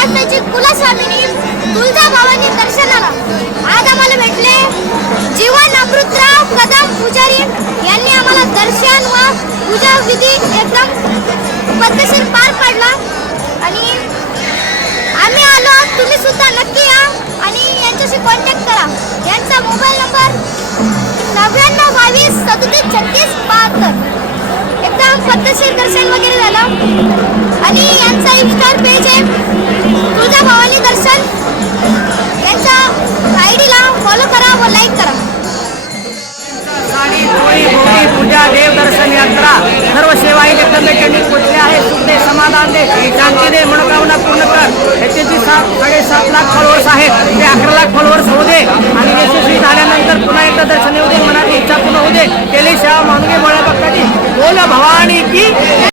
महाराष्ट्राची कुलस्वामिनी तुळजाभवानी दर्शनाला. आज आम्हाला भेटले जीवन अमृतराव कदम पुजारी. यांनी आम्हाला दर्शन व पूजा विधी एकदम पद्धतशीर पार पाडला. आणि आम्ही आलो तुम्ही सुद्धा नक्की या आणि यांच्याशी कॉन्टॅक्ट करा. यांचा मोबाईल नंबर नव्याण्णव बावीस सदोतीस छत्तीस बहात्तर. एकदम पद्धतशीर दर्शन वगैरे झालं. आणि यांचा इफ्तार पेज आहे. पूजा देवदर्शन यात्रा. सर्व सेवा इथे कमिट्यांनी पोचल्या आहेत सुख दे समाधान दे शांती दे मनोकामना पूर्ण कर. याचे जे सात साडेसात लाख फॉलोअर्स आहेत ते अकरा लाख फॉलोअर्स होऊ दे. आणि यशस्वी झाल्यानंतर पुन्हा एकदा दर्शन येऊ दे मनाची इच्छा पूर्ण होऊ दे. केली सेवा मानगे बळा भक्ताची बोल भवानी की